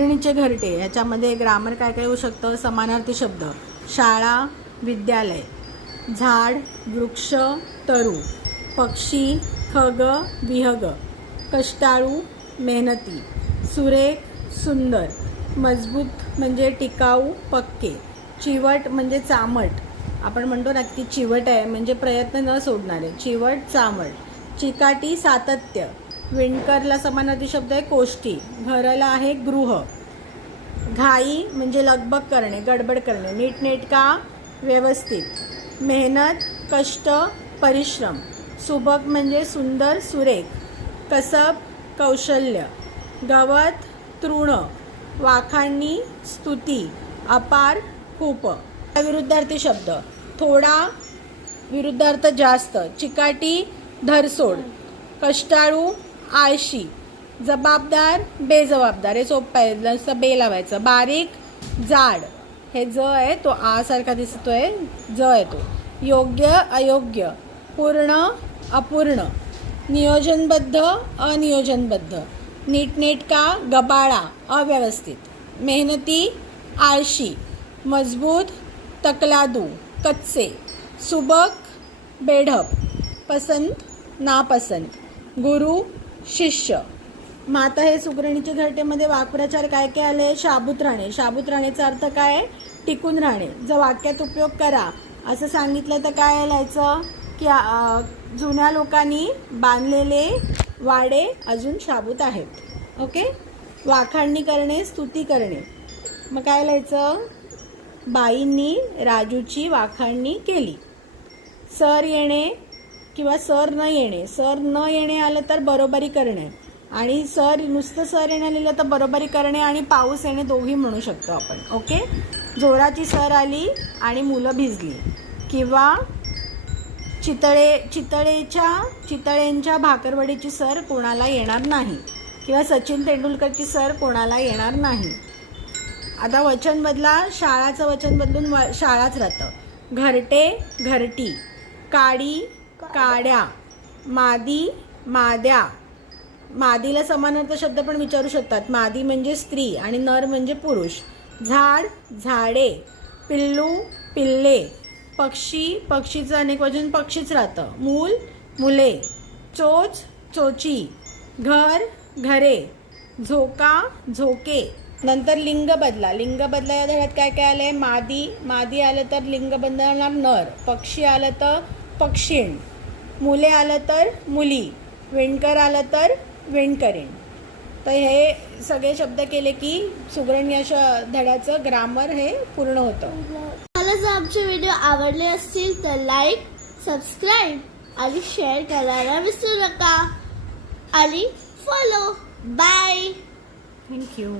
श्रेणीचे घरटे याच्यामध्ये ग्रामर काय काय येऊ शकतं? समानार्थी शब्द. शाळा विद्यालय. झाड वृक्ष तरू. पक्षी खग विहग. कष्टाळू मेहनती. सुरेख सुंदर. मजबूत म्हणजे टिकाऊ पक्के. चिवट म्हणजे चामट. आपण म्हणतो ना की चिवट आहे म्हणजे प्रयत्न न सोडणारे. चिवट चामट. चिकाटी सातत्य. विणकरला समानार्थी शब्द आहे कोष्टी. घराला आहे गृह. घाई म्हणजे लगबग करणे गडबड करणे. नीटनेटका व्यवस्थित. मेहनत कष्ट परिश्रम. सुबक म्हणजे सुंदर सुरेख. कसब कौशल्य. गवत तृण. वाखाणी स्तुती. अपार खूप विरुद्धार्थी शब्द. थोडा विरुद्धार्थ जास्त. चिकाटी धरसोड. कष्टाळू आळशी. जबाबदार बेजबाबदार. हे सोपं आहे. जसं बे लावायचं. बारीक जाड. हे ज आहे तो आ सारखा आहे ज आहे तो. योग्य अयोग्य. पूर्ण अपूर्ण. नियोजनबद्ध अनियोजनबद्ध. नीटनेटका गबाळा. अव्यवस्थित. मेहनती आळशी. मजबूत तकलादू. कच्चे. सुबक बेढप पसंत नापसंत. गुरु शिष्य. माता हे सुगरणीच्या घरटेमध्ये वाक्प्रचार काय काय आले? शाबूत राहणे शाबूत राहण्याचा अर्थ काय? आहे? टिकून राहणे जर वाक्यात उपयोग करा. असं सांगितलं तर काय लिहायचं की जुन्या लोकांनी बांधलेले वाडे अजून शाबूत आहेत. ओके? वाखाणणी करणे स्तुती करणे. मग काय लिहायचं बाईंनी राजूची वाखाणणी केली. सर येणे किंवा सर न येणे. सर न येणे आलं तर बरोबरी करणे. आणि सर नुसतं सर येणे लिहिलं तर बरोबरी करणे आणि पाऊस येणे दोघी म्हणू शकतो आपण. ओके? जोराची सर आली आणि मुलं भिजली. किंवा चितळे चितळेच्या चितळेंच्या भाकरवडीची सर कोणाला येणार नाही. किंवा सचिन तेंडुलकरची सर कोणाला येणार नाही. आता वचन बदला शाळाचं वचन बदलून व- शाळाच राहतं. घरटे घरटी. काडी काड्या. मादी माद्या. मादीला समानार्थ शब्द पण विचारू शकतात. मादी म्हणजे स्त्री आणि नर म्हणजे पुरुष. झाड झाडे. पिल्लू पिल्ले. पक्षी पक्षीचं अनेक वजन पक्षीच राहतं. मूल मुले. चोच चोची. घर घरे. झोका झोके. नंतर लिंग बदला. लिंग बदला या धड्यात काय काय आहे मादी. मादी आलं तर लिंग बदलणार नर. पक्षी आलं तर पक्षीण. मुले आलं तर मुली विणकर आलं तर विणकरीण. तर हे सगळे शब्द केले की सुगरण या धड्याचं ग्रामर हे पूर्ण होतं. मला जर आमचे व्हिडिओ आवडले असतील तर लाईक सबस्क्राईब आणि शेअर करायला विसरू नका. आणि फॉलो बाय थँक्यू